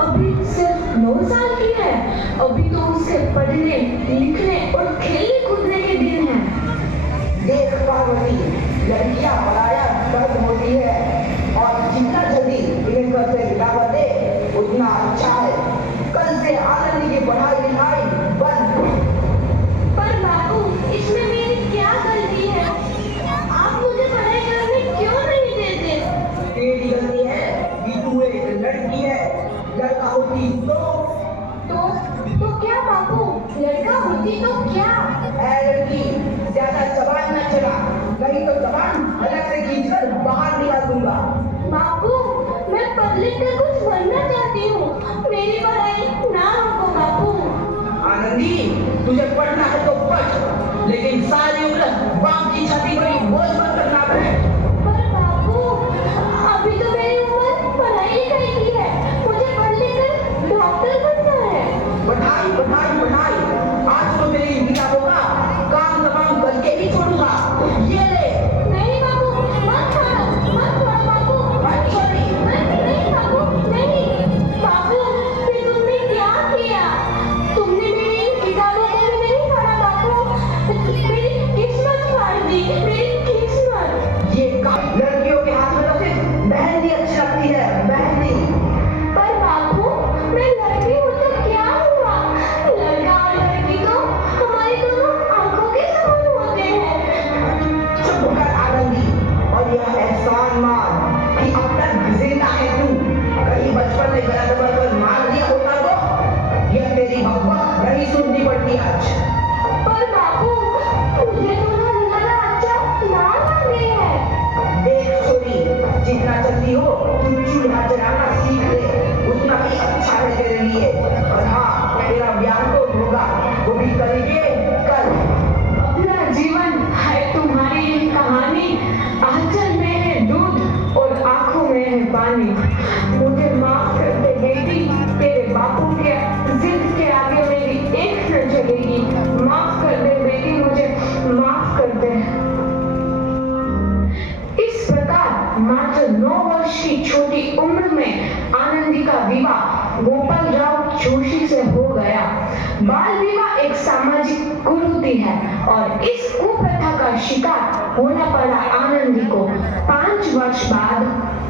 अभी सिर्फ 9 साल की है। अभी तो उसके पढ़ने लिखने और खेलने कूदने के दिन हैं। देख पार्वती, लड़कियां पराया दर्द होती है और जितना जल्दी इन्हें घर से विदा कर दे उतना अच्छा है। कल से आनंदी की पढ़ाई लिखाई बंद। पर बापू, इसमें मेरी क्या गलती है? आप मुझे पढ़ाई करने क्यों नहीं देते? तेरी गलती है कि तू एक लड़की है। लड़का होती तो क्या बापू? लड़का होती तो क्या? ऐ लड़की, ज्यादा जबान न चला, नहीं तो जबान अलग से खींचकर बाहर निकाल दूंगा। बापू, मैं पढ़ लिख कर कुछ बनना चाहती हूँ। मेरी पढ़ाई ना रोको बापू। आनंदी, तुझे पढ़ना है तो पढ़, लेकिन सारी उम्र बाप की छाती पर ही बोझ मत करना है। पर बापू, अभी तो मेरी उम्र पढ़ाई लिखाई की है। मुझे पढ़ लिख कर डॉक्टर बनना है। पढ़ाई पढ़ाई पढ़ाई, आज तो तेरी किताबों का काम तमाम करके ही छोड़ूंगा। ये ले। नहीं बापू, मत छोड़ो बापू। मत छोड़ी। नहीं बापू, नहीं। बापू, फिर तुमने क्या किया? तुमने मेरी किताबों को भी नहीं पढ़ा बापू। मेरी किस्मत फाड़ दी, मेरी किस्मत। ये काम लड़कियों के हाथ में तो सिर्फ मेहंदी अच्छी लगती है, मेहंदी। पर बापू, मैं लड़की हूँ तो क्या हुआ? लड़का और लड़की तो हमारी दोनों आंखों के समान होते हैं। चुप कर आनंदी, और यह एहसान मान कि अब तक जिंदा है तू। कहीं बचपन में गला दबाकर मार दिया होता तो यह तेरी बकवास नहीं सुननी पड़ती आज। पर बापू, मुझे तुम्हारा नया अच्छा ना लगे है। देख छोरी, जितना जल्दी हो तू चूल्हा जलाना सीख ले, उतना ही अच्छा है तेरे लिए। और हाँ, तेरा ब्याह तो होगा, वो भी करेंगे कल। अपना जीवन है तुम्हारी ये कहानी। आंचल में है दूध और आंखों में है पानी। मुझे माफ कर दे बेटी, तेरे बापू के जिद के आगे मेरी एक न चलेगी। माफ कर दे बेटी, मुझे माफ कर दे। इस प्रकार मात्र 9 वर्ष की छोटी उम्र में आनंदी का विवाह गोपाल राव जोशी से हो गया। बाल विवाह एक सामाजिक कुरीति है और इस कुप्रथा का शिकार होना पड़ा आनंदी को। 5 वर्ष बाद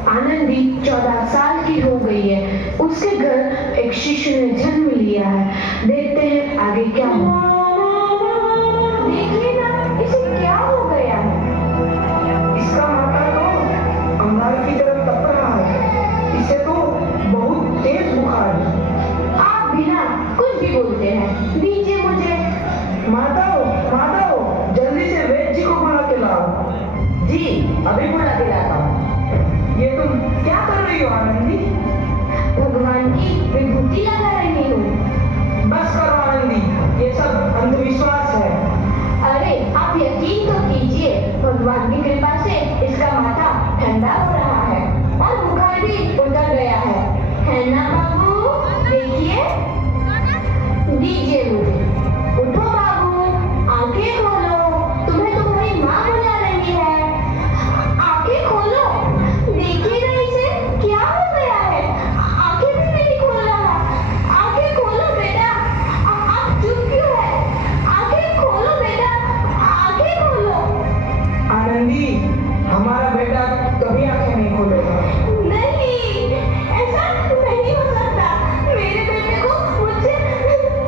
आनंदी 14 साल की हो गई है। उसके घर एक शिशु ने जन्म लिया है। देखते हैं आगे क्या हुआ। देखिए ना, इसे क्या हो गया है? इसका माथा तो अंगार की तरफ तप रहा है। इसे तो बहुत तेज बुखार है। आप बिना कुछ भी बोलते हैं, दीजिए मुझे। माधव, माधव, जल्दी से वैद्य जी को बुला के लाओ। जी, अभी बुला के लाता हूँ। ये तुम क्या कर रही हो आनंदी? भगवान की विभूति लगा रही हूँ। बस करो आनंदी, ये सब अंधविश्वास है। अरे आप यकीन तो कीजिए, भगवान की कृपा से इसका माथा ठंडा हो रहा है और बुखार भी उतर गया है ना बाबू? देखिए, दीजिए मुझे। उठो बाबू, आंखें खोलो। तुम्हें तुम्हारी माँ बुला रही है। आंखें खोलो, देखिए ना इसे क्या हो गया है। आंखें भी नहीं खोल रहा। आंखें खोलो बेटा। आप चुप क्यों है? आंखें खोलो बेटा, आंखें खोलो। आनंदी, हमारा बेटा कभी आंखें नहीं खोलेगा। नहीं, ऐसा नहीं हो सकता। मेरे बेटे को मुझसे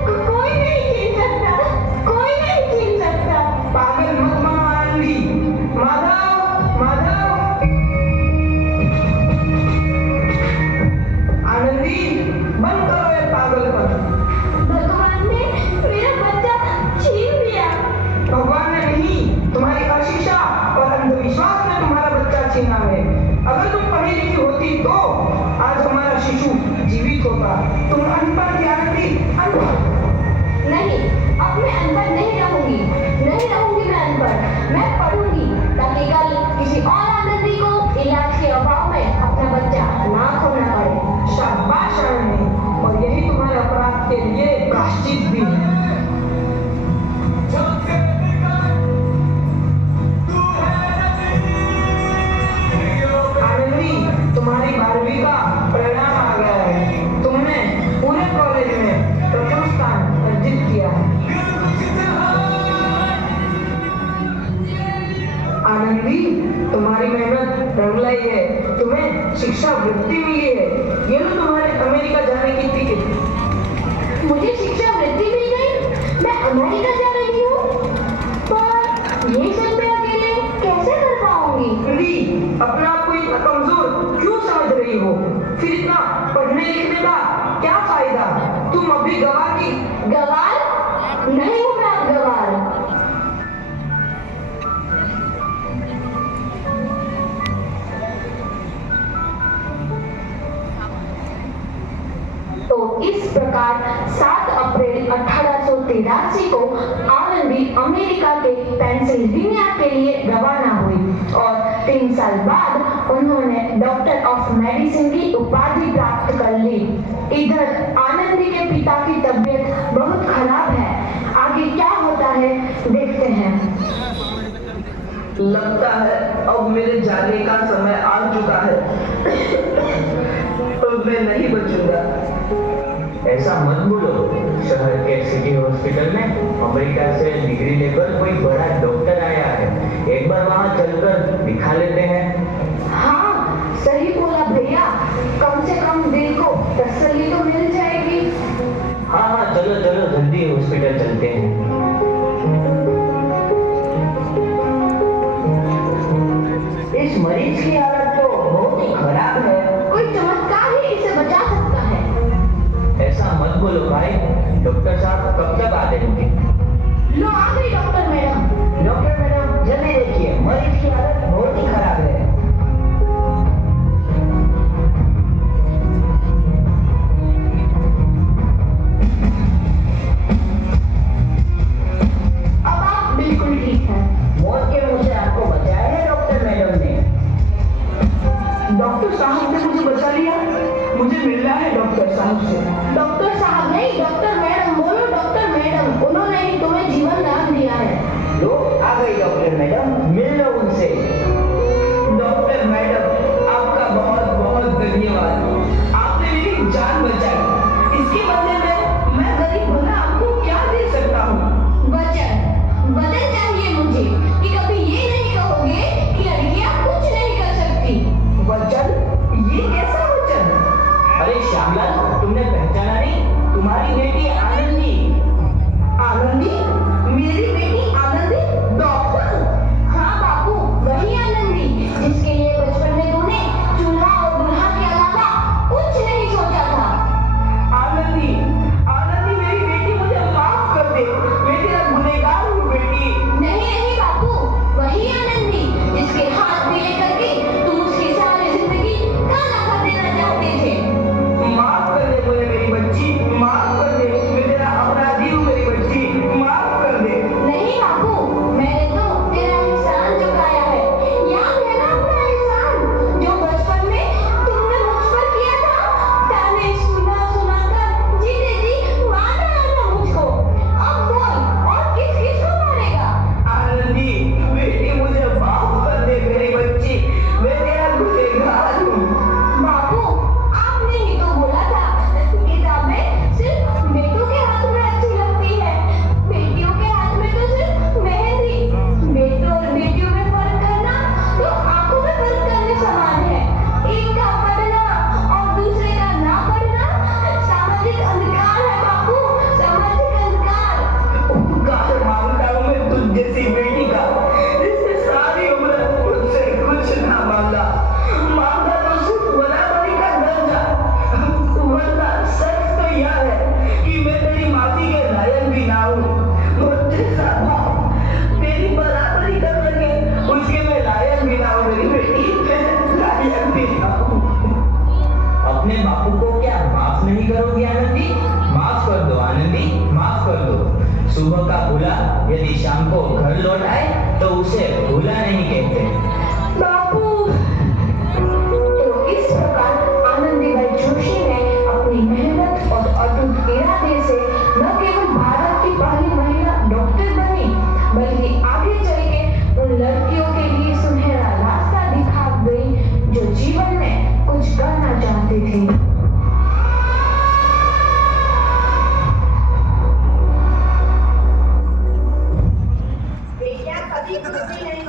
कोई नहीं छीन सकता, कोई नहीं छीन सकता। पागल मत बनो आनंदी। माधव, माधव। आनंदी, बंद करो ये पागलपन। भगवान ने मेरा बच्चा छीन लिया। भगवान ने नहीं, तुम्हारी अशिक्षा और अंधविश्वास ने तुम्हारा बच्चा छीना है। अगर तुम पढ़ी लिखी होती तो आज हमारा शिशु जीवित होता। तुम अनपढ़ थी आनंदी, अनपढ़। नहीं, अब मैं अनपढ़ नहीं रहूंगी। नहीं रहूंगी मैं अनपढ़। मैं पढ़ूंगी ताकि कल किसी और आनंदी को इलाज के अभाव में अपना बच्चा ना खोना पड़े। शाबाश आनंदी, और यही तुम्हारे अपराध के लिए प्रायश्चित भी है। आनंदी, तुम्हारी 12वीं का परिणाम आ गया है। तुमने शिक्षा वृत्ति मिली है। ये लो तुम्हारे अमेरिका जाने की टिकट। मुझे शिक्षा वृत्ति मिल गई, मैं अमेरिका जा रही हूँ। पर ये सब मैं अकेले कैसे कर पाऊंगी? ली, अपने आप को इतना कमजोर क्यों समझ रही हो? फिर इतना पढ़ने लिखने का क्या फायदा? तुम अभी गवार की गवार नहीं हूँ मैं अब गवार। तो इस प्रकार 7 अप्रैल 1883 को आनंदी अमेरिका के पेंसिल्वेनिया के लिए रवाना हुई और 3 साल बाद उन्होंने डॉक्टर ऑफ मेडिसिन की उपाधि प्राप्त कर ली। इधर आनंदी के पिता की तबीयत बहुत खराब है। आगे क्या होता है देखते हैं। लगता है अब मेरे जाने का समय आ चुका है। अब मैं नहीं बचूंगा। ऐसा मत बोलो। शहर के सिटी हॉस्पिटल में अमेरिका से डिग्री लेकर कोई बड़ा डॉक्टर आया है। एक बार वहाँ चलकर दिखा लेते हैं। हाँ सही बोला भैया, कम से कम दिल को तसल्ली तो मिल जाएगी। हाँ हाँ, चलो चलो जल्दी हॉस्पिटल चलते हैं। इस मरीज की हालत तो बहुत ही खराब है। कोई चमत्कार ही इसे बचा सकता है। ऐसा मत बोलो भाई। डॉक्टर साहब कब तक आ जाएंगे? लो आ गई डॉक्टर मैडम। डॉक्टर मैडम जल्दी देखिए, मरीज की हालत बहुत ही खराब है। अब आप बिल्कुल ठीक हैं। मौत के मुंह से आपको बचाया है डॉक्टर मैडम ने। डॉक्टर साहब ने मुझे बचा लिया। मुझे मिलना है डॉक्टर साहब से। डॉक्टर साहब नहीं, डॉक्टर मैडम बोलो। डॉक्टर मैडम, उन्होंने ही तुम्हें जीवन दान दिया है। लो आ गई डॉक्टर मैडम, मिल लो उनसे। डॉक्टर मैडम आपका बहुत बहुत धन्यवाद। आपने मेरी जान बचाई। इसके बदले में मैं गरीब भला आपको क्या दे सकता हूँ? वचन चाहिए मुझे कि कभी ये नहीं कहोगे कि लड़कियां कुछ नहीं कर सकती। वचन? ये कैसा वचन? अरे श्यामलाल, तुमने पहचाना नहीं? तुम्हारी बेटी आनंदी। आनंदी? मेरी बेटी आनंदी डॉक्टर? हाँ बापू, वही आनंदी जिसके लिए बचपन में तूने चूल्हा और दूल्हा के अलावा कुछ नहीं सोचा था। आनंदी, आनंदी मेरी बेटी, मुझे माफ कर दे। मैं तेरा गुनहगार हूँ बेटी। नहीं नहीं बापू, वही आनंदी जिसके हाथ पीले करके तुम उसकी सारी जिंदगी खाना खा देना चाहते थे। माफ कर दे मुझे मेरी बच्ची, माफ कर दे। मैं तेरा अपराधी हूँ मेरी बच्ची, माफ कर दे। नहीं बापू, मैंने तो तेरा एहसान चुकाया है। याद है ना अपना एहसान जो बचपन में तुमने मुझ पर किया था? ताने सुना सुनाकर जीते जी मार डाला था मुझको। अब बोल, और किस किस को मारेगा? आनंदी बेटी, मुझे माफ कर दे मेरी बच्ची। मैं तेरा गुनहगार हूँ। बापू, आपने ही तो बोला था किताबें सिर्फ बेटों के हाथ में अच्छी लगती है, बेटियों के हाथ में तो सिर्फ मेहंदी। बेटों और बेटियों में फर्क करना तो आंखों में फर्क करने समान है। एक का पढ़ना और दूसरे का ना पढ़ना सामाजिक अंधकार है बापू, सामाजिक अंधकार। उपकार मांगता हूँ मैं तुझ जैसी बेटी का, जिसने सारी उम्र मुझसे कुछ ना मांगा। मांगा तो सिर्फ बराबरी का दर्जा। वरना सच तो यह है कि मैं तेरी माफी के लायक भी ना हूँ। मुझसे बाप तेरी बराबरी कर सके उसके मैं लायक भी ना हूँ मेरी बेटी, मैं लायक भी ना हूँ। अपने बापू को क्या माफ नहीं करोगी आनंदी? माफ कर दो आनंदी, माफ कर दो। सुबह का भूला यदि शाम को घर लौट आए तो उसे भूला नहीं कहते। बापू, तो इस प्रकार आनंदीबाई जोशी ने अपनी मेहनत और अटूट इरादे से न केवल भारत की पहली महिला डॉक्टर बनी, बल्कि आगे चल के उन लड़कियों के लिए सुनहरा रास्ता दिखा गई जो जीवन में कुछ करना चाहती थी। बेटियां कभी भूखी नहीं